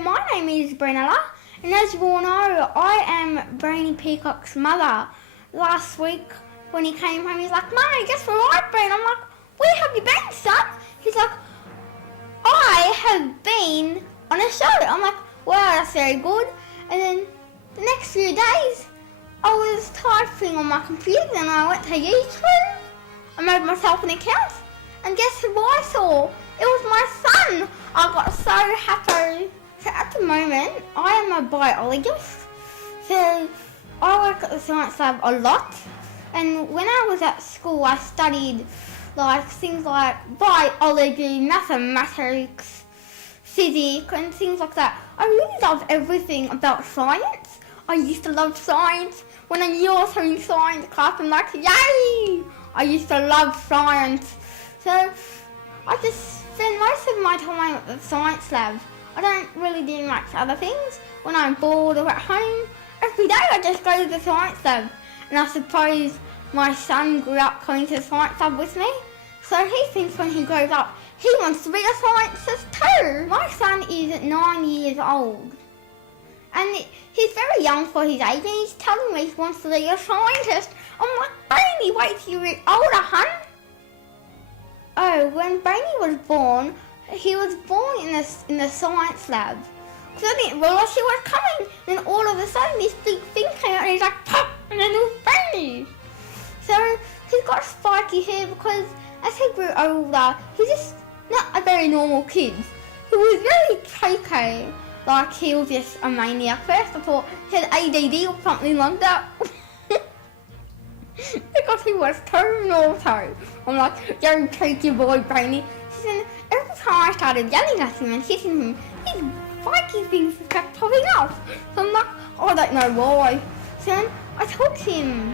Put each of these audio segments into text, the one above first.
my name is Brainella, and as you all know, I am Brainy Peacock's mother. Last week, when he came home, he's like, "Mummy, guess where I've been?" I'm like, "Where have you been, son?" He's like, "I have been on a show." I'm like, "Wow, that's very good." And then the next few days, I was typing on my computer, and I went to YouTube. I made myself an account, and guess who I saw? It was my son. I got so happy. So at the moment, I am a biologist. So I work at the science lab a lot. And when I was at school, I studied things like biology, mathematics, physics, and things like that. I really love everything about science. I used to love science. When I knew I was having science class, I'm like, yay! I used to love science. So I just spend most of my time at the science lab. I don't really do much other things. When I'm bored or at home, every day I just go to the science lab. And I suppose my son grew up going to the science lab with me. So he thinks when he grows up, he wants to be a scientist too. My son is 9 years old. And he's very young for his age, and he's telling me he wants to be a scientist. I'm like, Brainy, wait till you're older, hun. Oh, when Brainy was born, he was born in the science lab. Because I didn't realise he was coming. Then all of a sudden this big thing came out and he's like, pop! And then it was Brainy. So he's got spiky hair because as he grew older, he's just not a very normal kid. He was very tricky. Like he was just a maniac. First I thought he had ADD or something like that. Because he was too naughty. I'm like, don't take your boy Brainy. And every time I started yelling at him and hitting him, his spiky things kept popping up. So I'm like, I don't know why. So I took him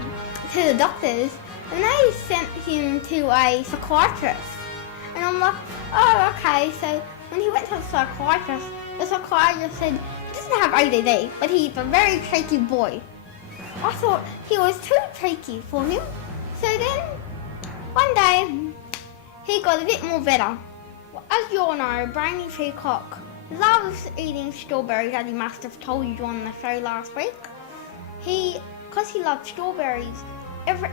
to the doctors and they sent him to a psychiatrist. And I'm like, oh, okay. So when he went to the psychiatrist said, he doesn't have ADD, but he's a very tricky boy. I thought he was too tricky for him. So then, one day, he got a bit more better. As you all know, Brainy Peacock loves eating strawberries, as he must have told you on the show last week. Because he loves strawberries,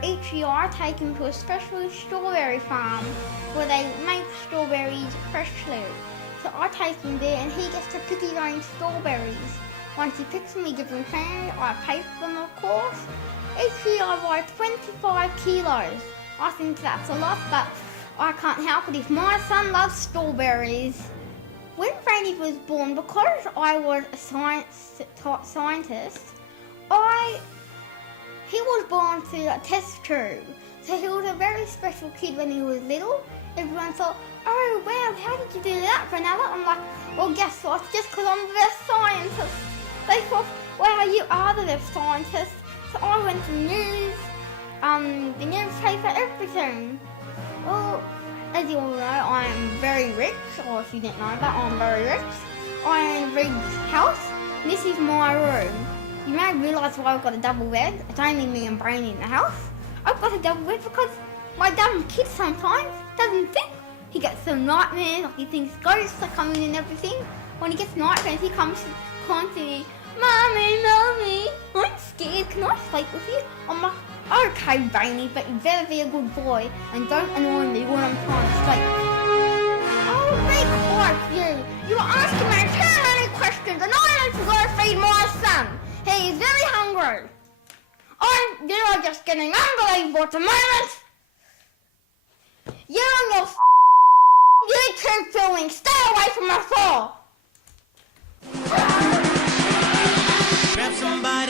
each year I take him to a special strawberry farm where they make strawberries freshly. So I take him there and he gets to pick his own strawberries. Once he picks them, he gives them candy. I pay for them, of course. Each year I buy 25 kilos. I think that's a lot, but I can't help it if my son loves strawberries. When Brainy was born, because I was a scientist, he was born through a test tube. So he was a very special kid when he was little. Everyone thought, oh wow, how did you do that, Brainella? I'm like, well, guess what? Just because I'm the best scientist. They thought, wow, you are the best scientist. So I went to the newspaper, everything. Well, as you all know, I am very rich, or if you didn't know that, I'm very rich. I own a big house, and this is my room. You may realise why I've got a double bed. It's only me and Brainy in the house. I've got a double bed because my dumb kid sometimes doesn't think. He gets some nightmares, like he thinks ghosts are coming and everything. When he gets nightmares, he comes constantly, Mommy, I'm scared, can I sleep with you? I'm like, okay, Brainy, but you better be a good boy and don't annoy me when I'm trying to sleep. Oh, be quiet, you. You are asking me too many questions and I need to go feed my son. He is very hungry. You are just getting unbelievable at the moment. You and your YouTube filming, stay away from my floor. Grab somebody.